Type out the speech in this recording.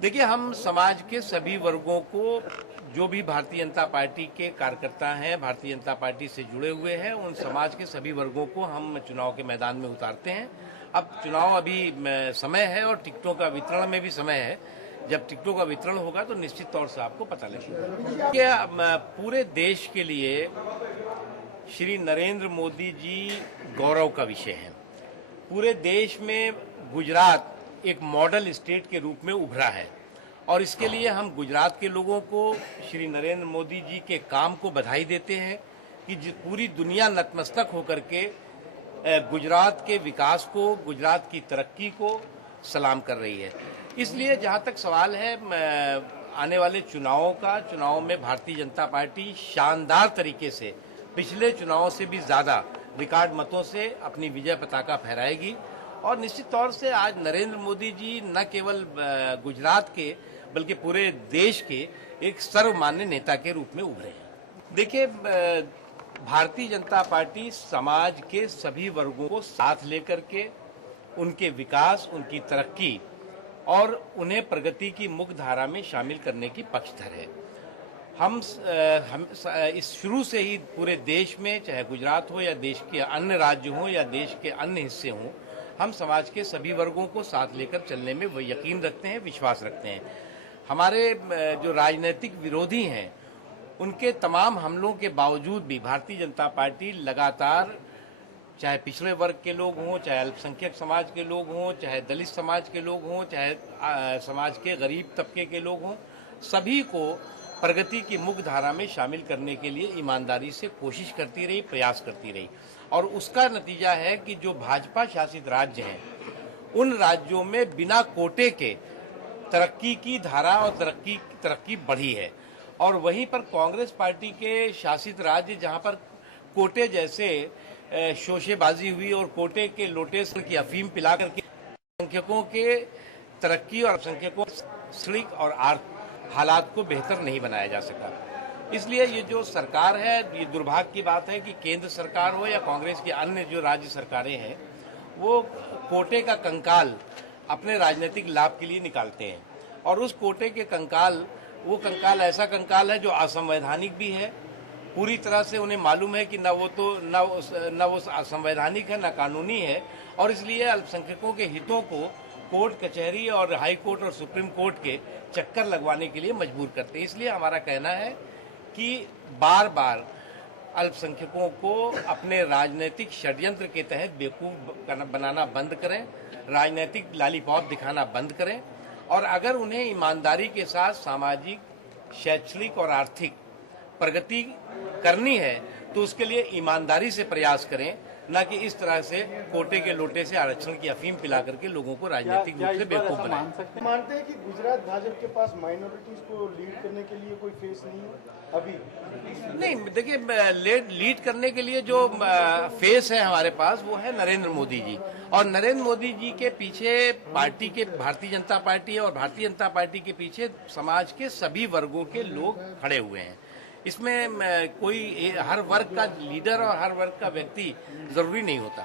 देखिए, हम समाज के सभी वर्गों को, जो भी भारतीय जनता पार्टी के कार्यकर्ता हैं, भारतीय जनता पार्टी से जुड़े हुए हैं, उन समाज के सभी वर्गों को हम चुनाव के मैदान में उतारते हैं। अब चुनाव अभी समय है और टिकटों का वितरण में भी समय है। जब टिकटों का वितरण होगा तो निश्चित तौर से आपको पता लगेगा कि पूरे देश के लिए श्री नरेंद्र मोदी जी गौरव का विषय है। पूरे देश में गुजरात एक मॉडल स्टेट के रूप में उभरा है और इसके लिए हम गुजरात के लोगों को श्री नरेंद्र मोदी जी के काम को बधाई देते हैं कि पूरी दुनिया नतमस्तक होकर के गुजरात के विकास को, गुजरात की तरक्की को सलाम कर रही है। इसलिए जहां तक सवाल है आने वाले चुनावों का, चुनाव में भारतीय जनता पार्टी शानदार तरीके से पिछले चुनावों से भी ज्यादा रिकॉर्ड मतों से अपनी विजय पताका फहराएगी और निश्चित तौर से आज नरेंद्र मोदी जी न केवल गुजरात के बल्कि पूरे देश के एक सर्वमान्य नेता के रूप में उभरे हैं। देखिए, भारतीय जनता पार्टी समाज के सभी वर्गों को साथ लेकर के उनके विकास, उनकी तरक्की और उन्हें प्रगति की मुख्य धारा में शामिल करने की पक्षधर है। हम इस शुरू से ही पूरे देश में, चाहे गुजरात हो या देश के अन्य राज्य हों या देश के अन्य हिस्से हों, हम समाज के सभी वर्गों को साथ लेकर चलने में वो यकीन रखते हैं, विश्वास रखते हैं। हमारे जो राजनीतिक विरोधी हैं, उनके तमाम हमलों के बावजूद भी भारतीय जनता पार्टी लगातार, चाहे पिछड़े वर्ग के लोग हों, चाहे अल्पसंख्यक समाज के लोग हों, चाहे दलित समाज के लोग हों, चाहे समाज के गरीब तबके के लोग हों, सभी को प्रगति की मुख्य धारा में शामिल करने के लिए ईमानदारी से कोशिश करती रही, प्रयास करती रही और उसका नतीजा है कि जो भाजपा शासित राज्य हैं, उन राज्यों में बिना कोटे के तरक्की की धारा और तरक्की बढ़ी है और वहीं पर कांग्रेस पार्टी के शासित राज्य जहां पर कोटे जैसे शोशेबाजी हुई और कोटे के लोटे की अफीम पिला करके अल्पसंख्यकों के तरक्की और अल्पसंख्यकों श्रमिक और हालात को बेहतर नहीं बनाया जा सका। इसलिए ये जो सरकार है, ये दुर्भाग्य की बात है कि केंद्र सरकार हो या कांग्रेस की अन्य जो राज्य सरकारें हैं, वो कोटे का कंकाल अपने राजनीतिक लाभ के लिए निकालते हैं और उस कोटे के कंकाल, वो कंकाल ऐसा कंकाल है जो असंवैधानिक भी है। पूरी तरह से उन्हें मालूम है कि न वो असंवैधानिक है, न कानूनी है और इसलिए अल्पसंख्यकों के हितों को कोर्ट कचहरी और हाई कोर्ट और सुप्रीम कोर्ट के चक्कर लगवाने के लिए मजबूर करते हैं। इसलिए हमारा कहना है कि बार बार अल्पसंख्यकों को अपने राजनीतिक षड्यंत्र के तहत बेवकूफ बनाना बंद करें, राजनीतिक लॉलीपॉप दिखाना बंद करें और अगर उन्हें ईमानदारी के साथ सामाजिक, शैक्षणिक और आर्थिक प्रगति करनी है तो उसके लिए ईमानदारी से प्रयास करें, न कि इस तरह से कोटे के लोटे से आरक्षण की अफीम पिला करके लोगों को राजनीतिक रूप से बेवकूफ बनाएं। मानते हैं कि गुजरात भाजपा के पास माइनॉरिटीज को लीड करने के लिए कोई फेस नहीं है अभी? नहीं, देखिए, लीड करने के लिए जो फेस है हमारे पास वो है नरेंद्र मोदी जी और नरेंद्र मोदी जी के पीछे पार्टी के भारतीय जनता पार्टी है और भारतीय जनता पार्टी के पीछे समाज के सभी वर्गों के लोग खड़े हुए हैं। इसमें कोई हर वर्ग का लीडर और हर वर्ग का व्यक्ति जरूरी नहीं होता।